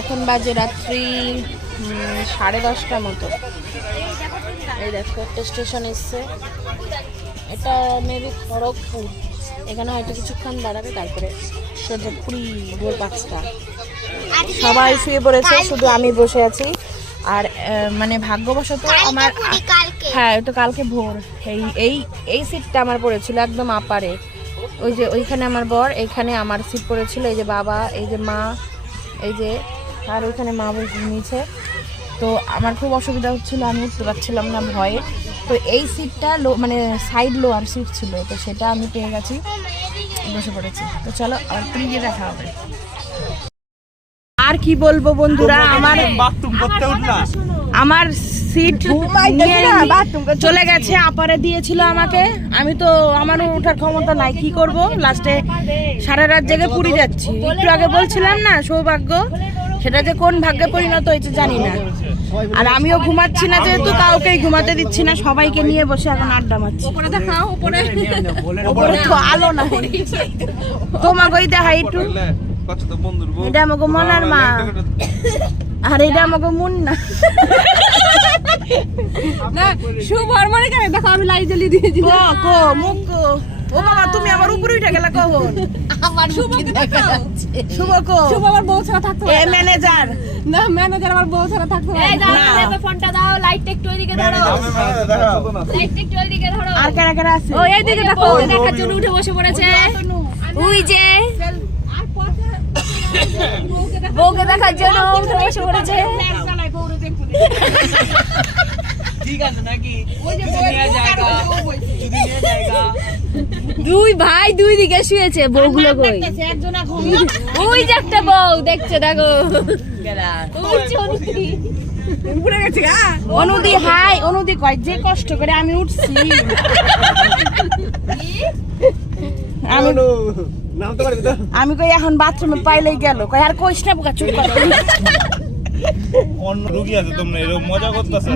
এখন বাজে রাত্রি 10:30 মতো। এই দেখো একটা স্টেশন এসছে, এটা মেবি খড়গপুর। এখানে হয়তো কিছুক্ষণ দাঁড়াবে, তারপরে সোজা পুরী ভোর 5টা। সবাই শুয়ে পড়েছে, শুধু আমি বসে আছি। আর মানে ভাগ্যবশত আমার, হ্যাঁ তো কালকে ভোর এই সিটটা আমার পড়েছিল একদম আপারে। ওই যে ওইখানে আমার বর, এইখানে আমার সিট পড়েছিল। এই যে বাবা, এই যে মা, এই যে, আর ওইখানে মা ঘুমিয়েছে। তো আমার খুব অসুবিধা হচ্ছিল, আমি উঠতে পারছিলাম না ভয়ে। তো এই সিটটা মানে সাইড লোয়ার সিট ছিল, তো সেটা আমি পেয়ে গেছি, বসে পড়েছি। তো চলো আর পুরীতে দেখা হবে। আর কি বলবো বন্ধুরা, আমার সিট চলে গেছে, আপারে দিয়েছিল আমাকে। আমি তো আমার ওঠার ক্ষমতা নাই, কি করব। লাস্টে সারা রাত জেগে পুরী যাচ্ছি। একটু আগে বলছিলাম না সৌভাগ্য, সেটা যে কোন ভাগ্যে পরিণত হয়েছে জানি না। আর আমিও ঘুমাচ্ছি না, যেহেতু কাউকেই ঘুমাতে দিচ্ছি না, সবাইকে নিয়ে বসে এখন আড্ডা মারছি। উপরে তো আলো না, তোমাকে ওই দেখা একটু, এটা আমাকে মনার মা, আর এটা আমাকে মুন না। শুভ হরমোনে কেন দেখো, আমি লাইট জ্বালিয়ে দিয়েছি। কো মুখ কো, ও বাবা তুমি আমার উপরে উঠে গেলা কখন? আমার শুভ দেখা যাচ্ছে। শুভ কো, শুভ আমার বউ ছাড়া থাকতো। এ ম্যানেজার না, ম্যানেজার আমার বউ ছাড়া থাকতো। এই দাও না, ফোনটা দাও, লাইটটা একটু ওইদিকে ধরো, লাইটটা একটু ওইদিকে ধরো। আর কারা কারা আছে? ও এইদিকে দেখো, দেখার জন্য উঠে বসে পড়েছে। ওই যে বউকে দেখার জন্য উঠে বসে পড়েছে। ঠিক আছে নাকি? ওই যে দুই ভাই দুই দিকে শুয়েছে, বউগুলো কই? ওই যে একটা বউ দেখছে, দেখো অনুদি। হাই অনুদি কয়, যে কষ্ট করে আমি উঠছি। আমি কই এখন বাথরুমে পাইলেই গেল, কই আর কইস না বোকা, চুপ কর। অন্য রুগী আছে, তোমরা এরকম মজা করতেছ।